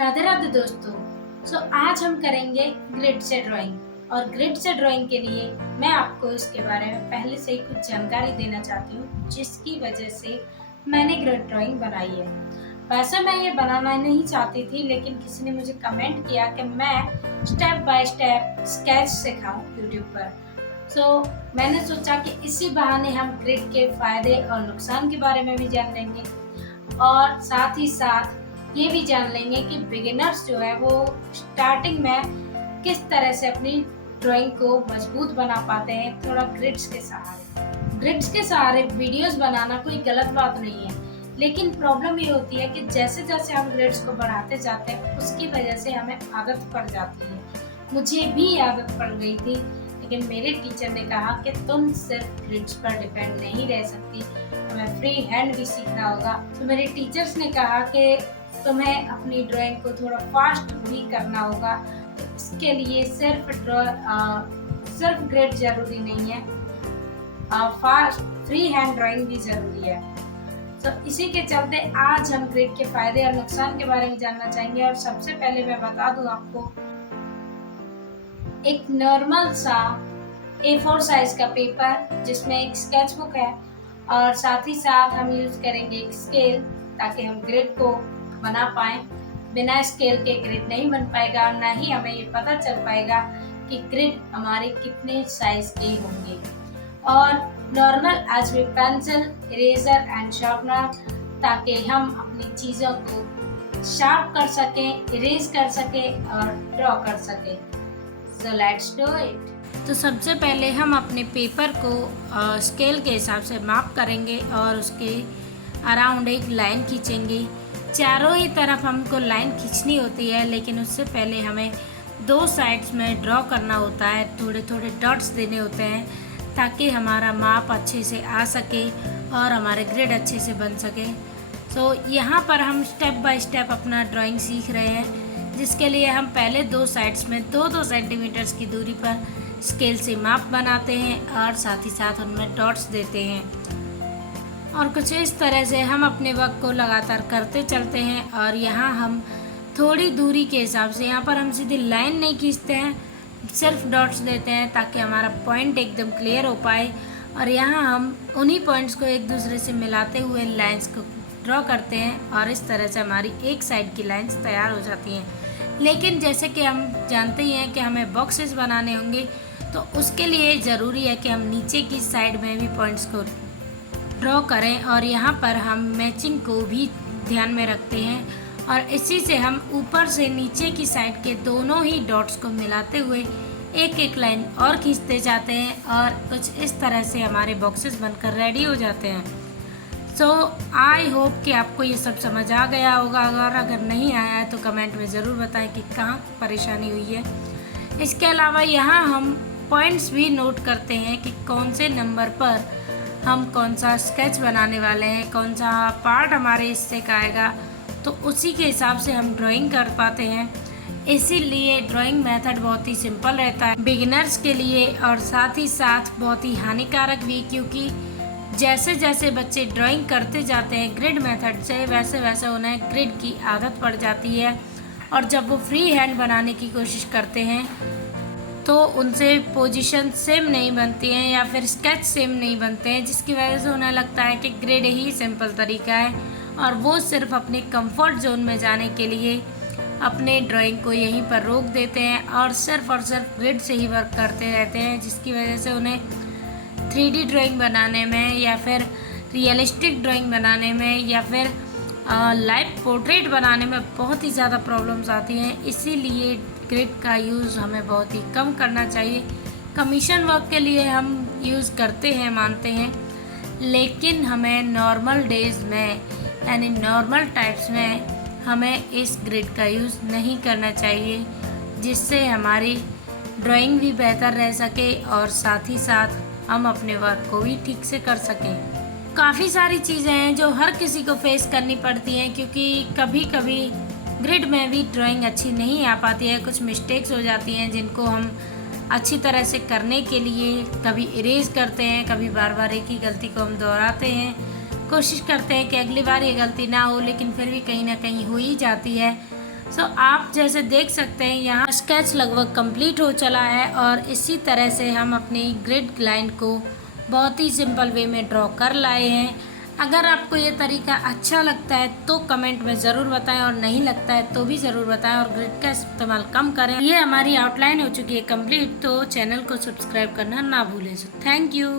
राधे राधे दोस्तों। आज हम करेंगे ग्रिड से ड्राइंग। और ग्रिड से ड्राइंग के लिए मैं आपको इसके बारे में पहले से ही कुछ जानकारी देना चाहती हूँ, जिसकी वजह से मैंने ग्रिड ड्राइंग बनाई है। वैसे मैं ये बनाना नहीं चाहती थी, लेकिन किसी ने मुझे कमेंट किया कि मैं स्टेप बाय स्टेप स्केच सिखाऊं यूट्यूब पर। मैंने सोचा कि इसी बहाने हम ग्रिड के फायदे और नुकसान के बारे में भी जान लेंगे, और साथ ही साथ ये भी जान लेंगे कि बिगिनर्स जो है वो स्टार्टिंग में किस तरह से अपनी ड्राइंग को मजबूत बना पाते हैं थोड़ा ग्रिड्स के सहारे। ग्रिड्स के सहारे वीडियोस बनाना कोई गलत बात नहीं है, लेकिन प्रॉब्लम ये होती है कि जैसे जैसे हम ग्रिड्स को बढ़ाते जाते हैं उसकी वजह से हमें आदत पड़ जाती है। मुझे भी आदत पड़ गई थी, लेकिन मेरे टीचर ने कहा कि तुम सिर्फ ग्रिड्स पर डिपेंड नहीं रह सकती, तुम्हें फ्री हैंड भी सीखना होगा। तो मेरे टीचर्स ने कहा कि तुम्हें अपनी ड्राइंग को थोड़ा फास्ट भी करना होगा, तो इसके लिए सिर्फ ग्रिड जरूरी नहीं है, फास्ट फ्री हैंड ड्राइंग भी जरूरी है। इसी के चलते आज हम ग्रिड के फायदे और नुकसान के बारे में जानना चाहेंगे। और सबसे पहले मैं बता दूं आपको, एक नॉर्मल सा A4 साइज का पेपर जिसमें एक स्केच बुक है, और साथ ही साथ हम यूज करेंगे एक स्केल, ताकि हम ग्रिड को बना पाए। बिना स्केल के ग्रिड नहीं बन पाएगा, और ना ही हमें ये पता चल पाएगा कि ग्रिड हमारे कितने साइज के होंगे। और normal as we pencil, eraser and sharpener, ताकि हम अपनी चीज़ों को शार्प कर सकें, इरेज कर सकें और ड्रॉ कर सकें। So let's do it. तो सबसे पहले हम अपने पेपर को स्केल के हिसाब से माप करेंगे और उसके अराउंड एक लाइन खींचेंगे। चारों ही तरफ हमको लाइन खींचनी होती है, लेकिन उससे पहले हमें दो साइड्स में ड्रॉ करना होता है, थोड़े थोड़े डॉट्स देने होते हैं, ताकि हमारा माप अच्छे से आ सके और हमारे ग्रिड अच्छे से बन सके। यहाँ पर हम स्टेप बाय स्टेप अपना ड्राइंग सीख रहे हैं, जिसके लिए हम पहले दो साइड्स में 2-2 सेंटीमीटर्स की दूरी पर स्केल से माप बनाते हैं और साथ ही साथ उनमें डॉट्स देते हैं। और कुछ इस तरह से हम अपने वर्क को लगातार करते चलते हैं। और यहाँ हम थोड़ी दूरी के हिसाब से, यहाँ पर हम सीधी लाइन नहीं खींचते हैं, सिर्फ डॉट्स देते हैं, ताकि हमारा पॉइंट एकदम क्लियर हो पाए। और यहाँ हम उन्हीं पॉइंट्स को एक दूसरे से मिलाते हुए लाइंस को ड्रॉ करते हैं, और इस तरह से हमारी एक साइड की लाइंस तैयार हो जाती हैं। लेकिन जैसे कि हम जानते ही हैं कि हमें बॉक्सेस बनाने होंगे, तो उसके लिए ज़रूरी है कि हम नीचे की साइड में भी पॉइंट्स को ड्रॉ करें, और यहाँ पर हम मैचिंग को भी ध्यान में रखते हैं। और इसी से हम ऊपर से नीचे की साइड के दोनों ही डॉट्स को मिलाते हुए एक एक लाइन और खींचते जाते हैं, और कुछ इस तरह से हमारे बॉक्सेस बनकर रेडी हो जाते हैं। आई होप कि आपको ये सब समझ आ गया होगा। अगर नहीं आया है तो कमेंट में ज़रूर बताएं कि कहाँ परेशानी हुई है। इसके अलावा यहाँ हम पॉइंट्स भी नोट करते हैं कि कौन से नंबर पर हम कौन सा स्केच बनाने वाले हैं, कौन सा पार्ट हमारे हिस्से का आएगा, तो उसी के हिसाब से हम ड्राइंग कर पाते हैं। इसीलिए ड्राइंग मेथड बहुत ही सिंपल रहता है बिगिनर्स के लिए, और साथ ही साथ बहुत ही हानिकारक भी, क्योंकि जैसे जैसे बच्चे ड्राइंग करते जाते हैं ग्रिड मेथड से, वैसे वैसे उन्हें ग्रिड की आदत पड़ जाती है। और जब वो फ्री हैंड बनाने की कोशिश करते हैं तो उनसे पोजीशन सेम नहीं बनती हैं, या फिर स्केच सेम नहीं बनते हैं, जिसकी वजह से उन्हें लगता है कि ग्रिड ही सिंपल तरीका है, और वो सिर्फ अपने कंफर्ट जोन में जाने के लिए अपने ड्राइंग को यहीं पर रोक देते हैं और सिर्फ ग्रिड से ही वर्क करते रहते हैं, जिसकी वजह से उन्हें 3D ड्राइंग बनाने में, या फिर रियलिस्टिक ड्राइंग बनाने में, या फिर लाइव पोर्ट्रेट बनाने में बहुत ही ज़्यादा प्रॉब्लम्स आती हैं। इसीलिए ग्रिड का यूज़ हमें बहुत ही कम करना चाहिए। कमीशन वर्क के लिए हम यूज़ करते हैं, मानते हैं, लेकिन हमें नॉर्मल डेज़ में, यानी नॉर्मल टाइप्स में, हमें इस ग्रिड का यूज़ नहीं करना चाहिए, जिससे हमारी ड्राइंग भी बेहतर रह सके और साथ ही साथ हम अपने वर्क को भी ठीक से कर सकें। काफ़ी सारी चीज़ें हैं जो हर किसी को फेस करनी पड़ती हैं, क्योंकि कभी कभी ग्रिड में भी ड्राइंग अच्छी नहीं आ पाती है, कुछ मिस्टेक्स हो जाती हैं जिनको हम अच्छी तरह से करने के लिए कभी इरेज करते हैं, कभी बार बार एक ही गलती को हम दोहराते हैं, कोशिश करते हैं कि अगली बार ये गलती ना हो, लेकिन फिर भी कहीं ना कहीं हो ही जाती है। सो आप जैसे देख सकते हैं यहाँ स्केच लगभग कंप्लीट हो चला है और इसी तरह से हम अपनी ग्रिड लाइन को बहुत ही सिंपल वे में ड्रॉ कर लाए हैं। अगर आपको ये तरीका अच्छा लगता है तो कमेंट में ज़रूर बताएं और नहीं लगता है तो भी ज़रूर बताएं और ग्रिड का इस्तेमाल कम करें। ये हमारी आउटलाइन हो चुकी है कंप्लीट, तो चैनल को सब्सक्राइब करना ना भूलें। Thank you.